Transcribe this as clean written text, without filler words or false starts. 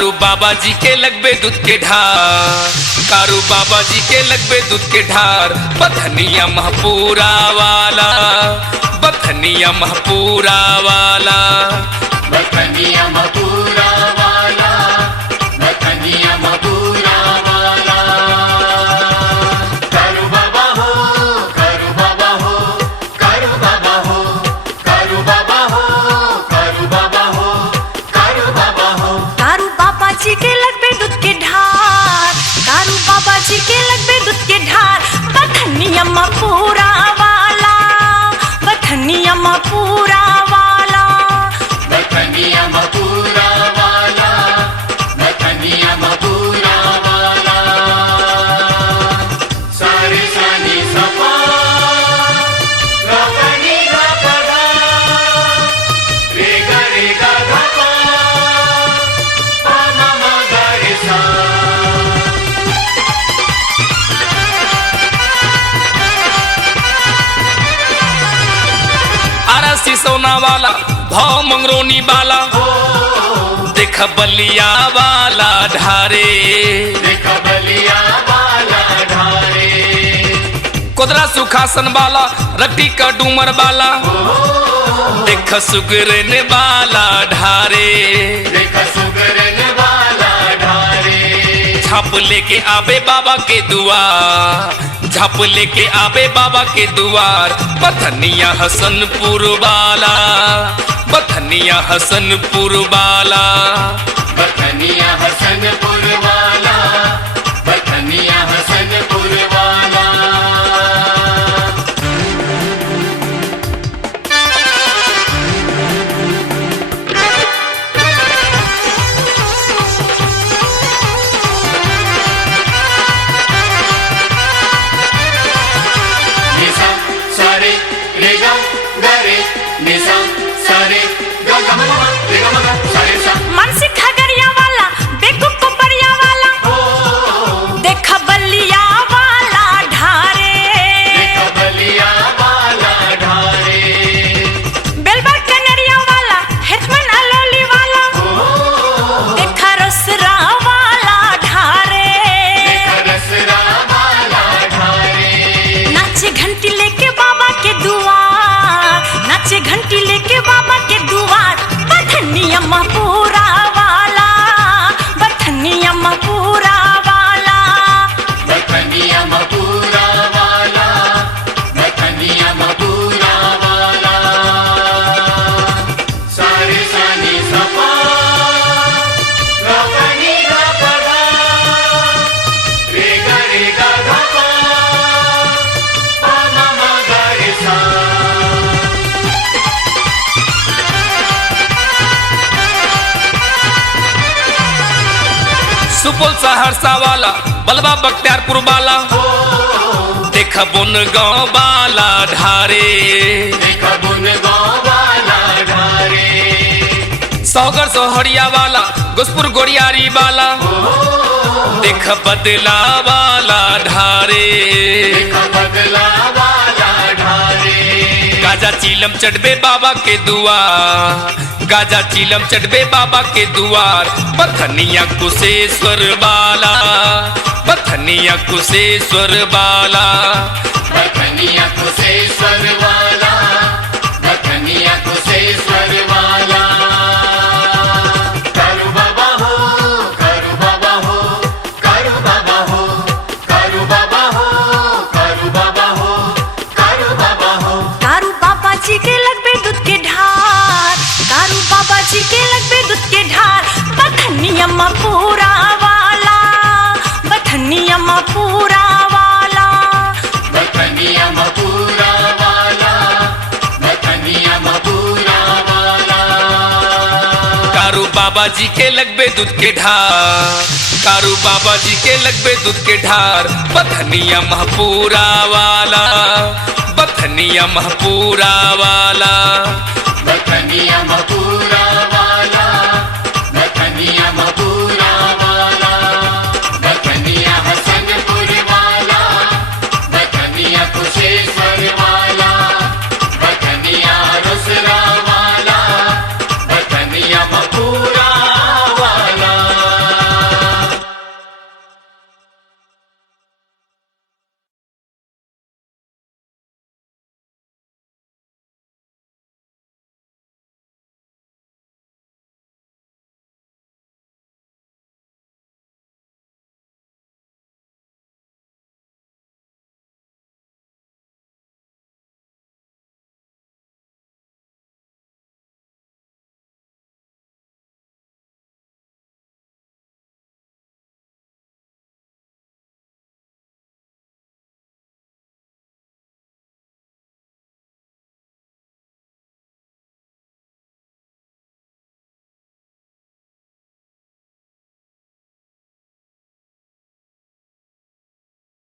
कारू बाबा जी के लगबे दूध के ढार, कारू बाबा जी के लगबे दूध के ढार। बथनिया महपूरा वाला, बथनिया महपूरा वाला, बथनिया महपूरा वाला, बथनिया महपूरा वाला। कारू बाबा हो, कारू बाबा हो, कारू बाबा हो, कारू बाबा हो, कारू बाबा हो, कारू बाबा हो। कारू बाबा जी के लगबे दूध के ढार, कारू बाबा जी के लगबे दूध के ढार। बथनिया महपूरा वाला, बथनिया महपूरा वाला, बथनिया महपूरा वाला, बथनिया महपूरा वाला। सारे सानी सपा गपनी गपदा, रेगा रेगा गपा, पा मा मा गा रे सा। आरसी सोना वाला, भाव मंगरोनी वाला, देख बलिया वाला ढारे, देख बलिया वाला ढारे। कोदरा सुखासन वाला, रट्टी का डूमर वाला, देख सुगरन वाला ढारे। देख सुगरन वाला ढारे। झाप लेके आबे बाबा के दुआर, झाप लेके आबे बाबा के दुआर। बथनिया हसनपुर वाला, बथनिया हसनपुर वाला, बथनिया हसनपुर वाला, बथनिया हसनपुर वाला। निसा सारे रे गा गा रे, निसा सारे गा गा मा मा रे गा मा गा सारे सा। मनसी खगड़िया वाला, बेकूफ कोपरिया वाला, देख बलिया वाला ढारे। देख बलिया वाला ढारे। बेलबर कनरिया वाला, हेतमन अलोली वाला, देख रसरा वाला ढारे। देख रसरा वाला ढारे। नाचे घंटी लेके बाबा के दुआर, नाचे घंटी लेके बाबा के दुआर। बथनिया महपूरा वाला, बथनिया महपूरा वाला, बथनिया महपूरा वाला, बथनिया महपूरा वाला। सारे सानी सपा गपनी गपदा, रेगा रेगा गपा, पा मा मा गा रे सा। सुपौल सहरसा वाला, बलवा बख्तियारपुर वाला, देख बुन गाँव वाला ढारे। देख बुन गाँव वाला ढारे। सौगर सोहरिया वाला, गोसपुर गोड़ियारी वाला, देख बदला वाला ढारे। देख बदला वाला ढारे। गाजा चीलम चढ़बे बाबा के दुआर, गाजा चीलम चढ़बे बाबा के दुआर। बथनिया कुशेश्वर वाला, बथनिया कुशेश्वर वाला, बथनिया कुशेश्वर वाला, बथनिया कुशेश्वर वाला। कारू बाबा हो, कारू बाबा हो, कारू बाबा हो, कारू बाबा हो, कारू बाबा हो, कारू बाबा हो। कारू बाबा जी के लगबे दूध के ढार, कारू बाबा जी के लगबे दूध के ढार। बथनिया महपूरा वाला, बथनिया महपूरा वाला, बथनिया महपूरा वाला, बथनिया महपूरा वाला। कारू बाबा जी के लगबे दूध के ढार, कारू बाबा जी के लगबे दूध के ढार। बथनिया महपूरा वाला, बथनिया महपूरा वाला, बथनिया महपूरा